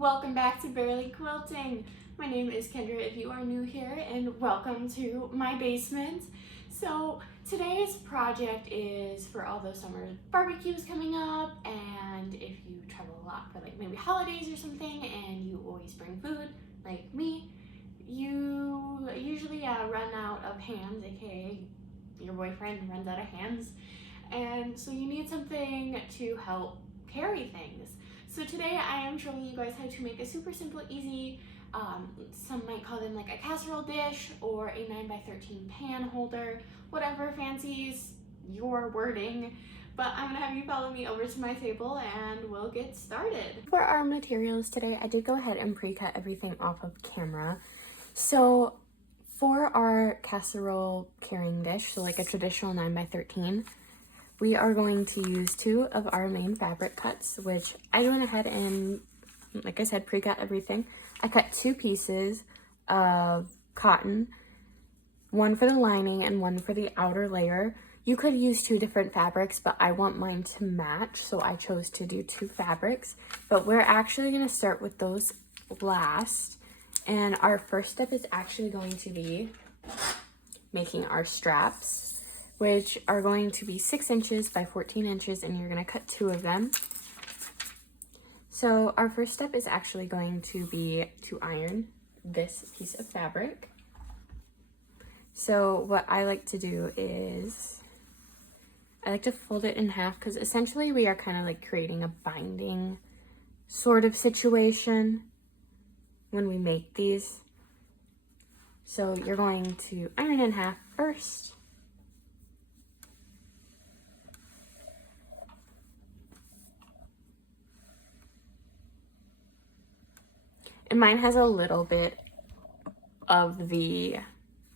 welcome back to Barely Quilting. My name is Kendra if you are new here, and welcome to my basement. So today's project is for all those summer barbecues coming up, and if you travel a lot for like maybe holidays or something and you always bring food like me, you usually run out of hands, aka your boyfriend runs out of hands, and so you need something to help carry things. So today I am showing you guys how to make a super simple, easy, some might call them like a casserole dish or a 9x13 pan holder, whatever fancies your wording. But I'm gonna have you follow me over to my table and we'll get started. For our materials today, I did go ahead and pre-cut everything off of camera. So for our casserole carrying dish, so like a traditional 9x13, we are going to use 2 of our main fabric cuts, which I went ahead and, like I said, pre-cut everything. I cut 2 pieces of cotton, one for the lining and one for the outer layer. You could use 2 different fabrics, but I want mine to match, so I chose to do 2 fabrics. But we're actually going to start with those last, and our first step is actually going to be making our straps, which are going to be 6 inches by 14 inches, and you're going to cut 2 of them. So our first step is actually going to be to iron this piece of fabric. So what I like to do is I like to fold it in half, because essentially we are kind of like creating a binding sort of situation when we make these. So you're going to iron in half first. And mine has a little bit of the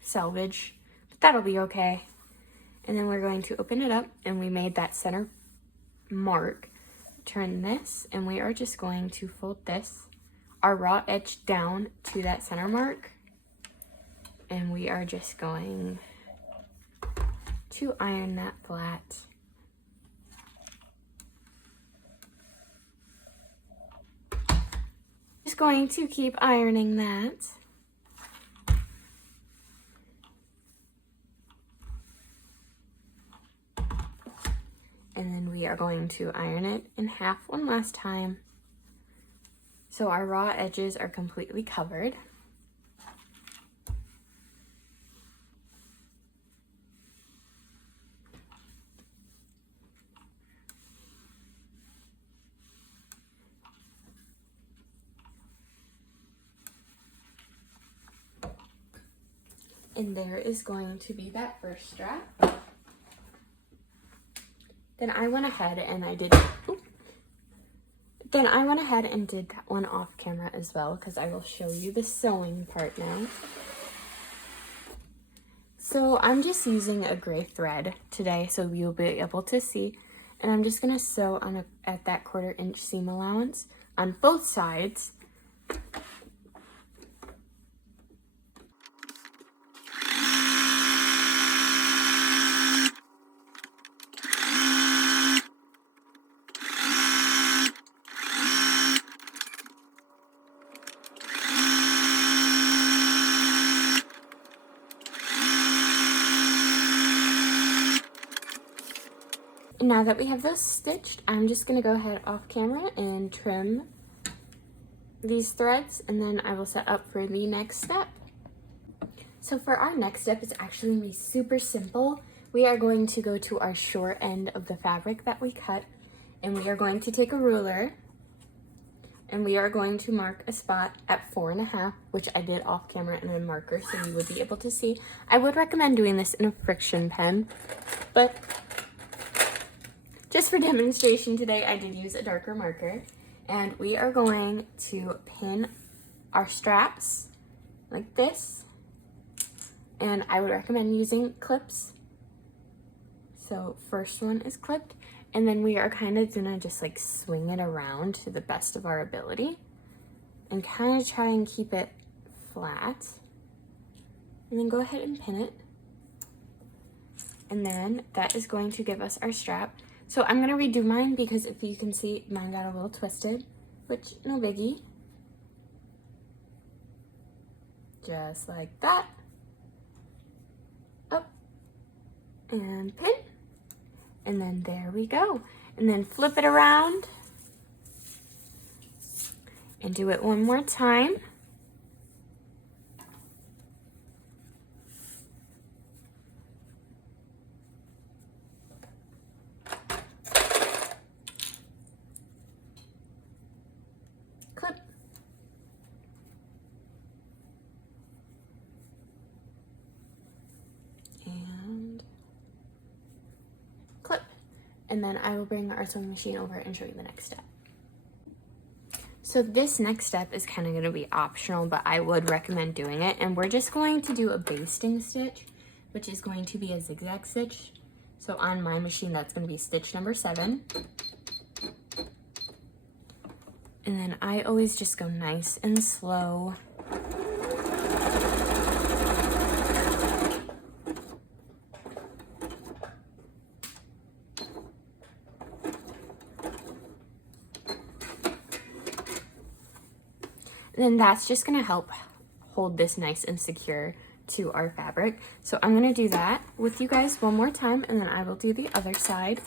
selvage, but that'll be okay. And then we're going to open it up, and we made that center mark. Turn this, and we are just going to fold this, our raw edge, down to that center mark. And we are just going to iron that flat. Just going to keep ironing that. And then we are going to iron it in half one last time, so our raw edges are completely covered. And there is going to be that first strap. Then I went ahead and did that one off camera as well, because I will show you the sewing part now. So I'm just using a gray thread today, so you'll be able to see. And I'm just gonna sew on at that 1/4 inch seam allowance on both sides. Now that we have those stitched, I'm just going to go ahead off camera and trim these threads, and then I will set up for the next step. So for our next step, it's actually going to be super simple. We are going to go to our short end of the fabric that we cut, and we are going to take a ruler, and we are going to mark a spot at 4.5, which I did off camera in a marker, so you would be able to see. I would recommend doing this in a friction pen, but just for demonstration today, I did use a darker marker. And we are going to pin our straps like this. And I would recommend using clips. So first one is clipped. And then we are kind of gonna just like swing it around to the best of our ability. And kind of try and keep it flat. And then go ahead and pin it. And then that is going to give us our strap. So I'm gonna redo mine, because if you can see, mine got a little twisted, which no biggie. just like that. Up and pin. And then there we go. And then flip it around and do it one more time. Clip. And clip. And then I will bring our sewing machine over and show you the next step. So this next step is kind of going to be optional, but I would recommend doing it. And we're just going to do a basting stitch, which is going to be a zigzag stitch. So on my machine, that's going to be stitch number 7. And then I always just go nice and slow. And then that's just gonna help hold this nice and secure to our fabric. So I'm gonna do that with you guys one more time, and then I will do the other side.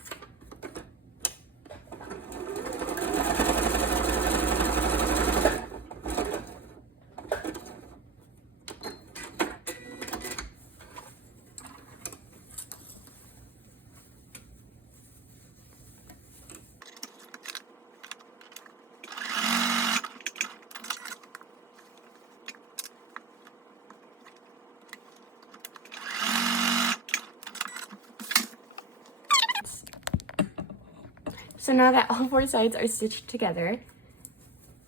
So now that all 4 sides are stitched together,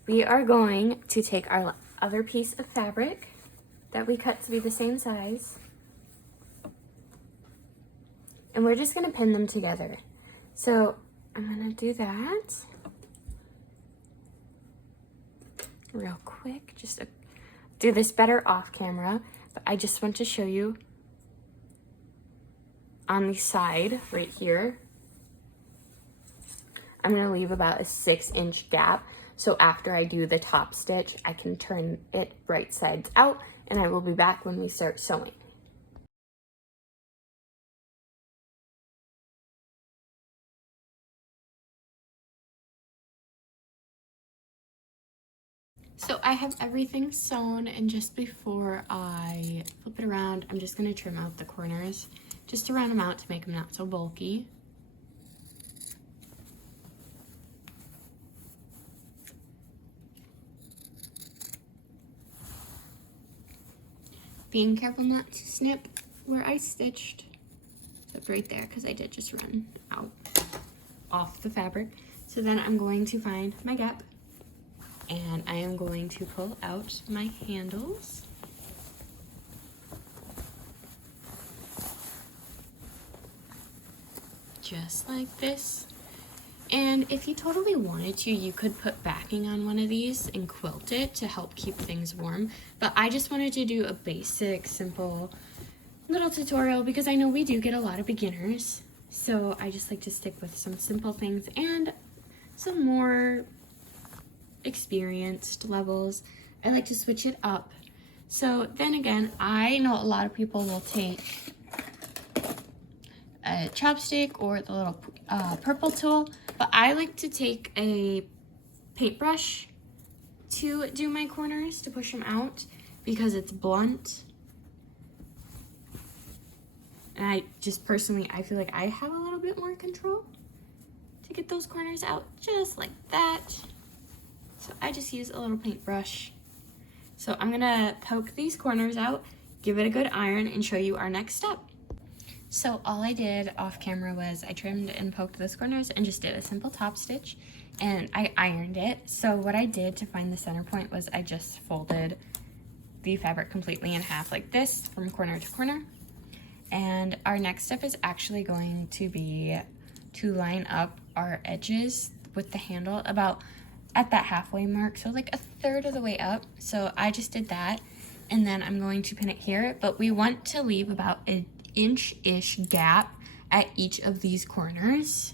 we are going to take our other piece of fabric that we cut to be the same size, and we're just gonna pin them together. So I'm gonna do that real quick, do this better off camera, but I just want to show you on the side right here. I'm gonna leave about a 6-inch gap. So after I do the top stitch, I can turn it right sides out, and I will be back when we start sewing. So I have everything sewn, and just before I flip it around, I'm just gonna trim out the corners just to round them out to make them not so bulky. Being careful not to snip where I stitched. So it's right there, because I did just run out off the fabric. So then I'm going to find my gap, and I am going to pull out my handles. Just like this. And if you totally wanted to, you could put backing on one of these and quilt it to help keep things warm. But I just wanted to do a basic, simple little tutorial because I know we do get a lot of beginners. So I just like to stick with some simple things and some more experienced levels. I like to switch it up. So then again, I know a lot of people will take a chopstick or the little purple tool, but I like to take a paintbrush to do my corners, to push them out, because it's blunt. And I just personally, I feel like I have a little bit more control to get those corners out, just like that. So I just use a little paintbrush. So I'm gonna poke these corners out, give it a good iron, and show you our next step. So all I did off camera was I trimmed and poked those corners and just did a simple top stitch, and I ironed it. So what I did to find the center point was I just folded the fabric completely in half like this from corner to corner. And our next step is actually going to be to line up our edges with the handle about at that halfway mark, so like a third of the way up. So I just did that, and then I'm going to pin it here, but we want to leave about an inch-ish gap at each of these corners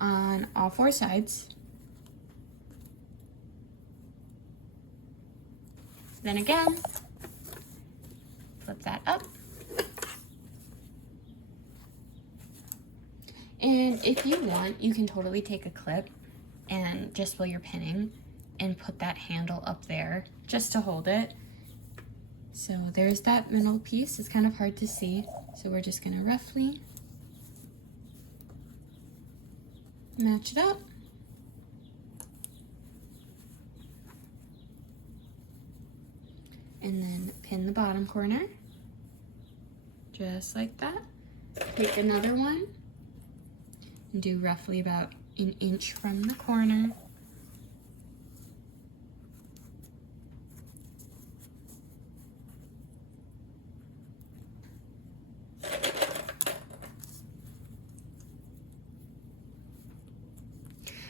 on all 4 sides. Then again, flip that up. And if you want, you can totally take a clip and just while you're pinning and put that handle up there just to hold it. So there's that middle piece. It's kind of hard to see. So we're just gonna roughly match it up. And then pin the bottom corner, just like that. Take another one and do roughly about an inch from the corner.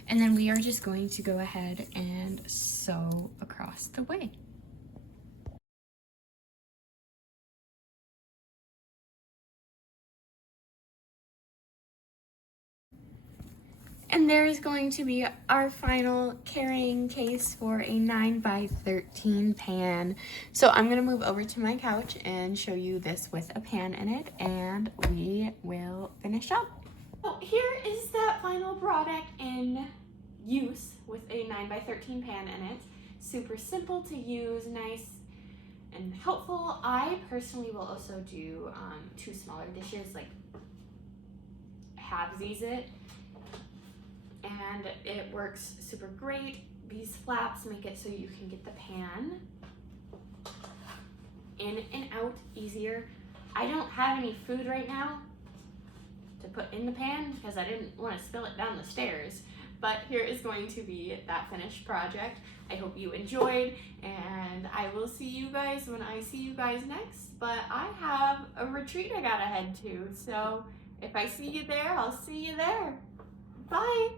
And then we are just going to go ahead and sew across the way. And there is going to be our final carrying case for a 9x13 pan. So I'm gonna move over to my couch and show you this with a pan in it, and we will finish up. So here is that final product in use with a 9x13 pan in it. Super simple to use, nice and helpful. I personally will also do 2 smaller dishes, like halvesies it. And it works super great. These flaps make it so you can get the pan in and out easier. I don't have any food right now to put in the pan because I didn't want to spill it down the stairs. But here is going to be that finished project. I hope you enjoyed, and I will see you guys when I see you guys next. But I have a retreat I gotta head to, so if I see you there, I'll see you there. Bye!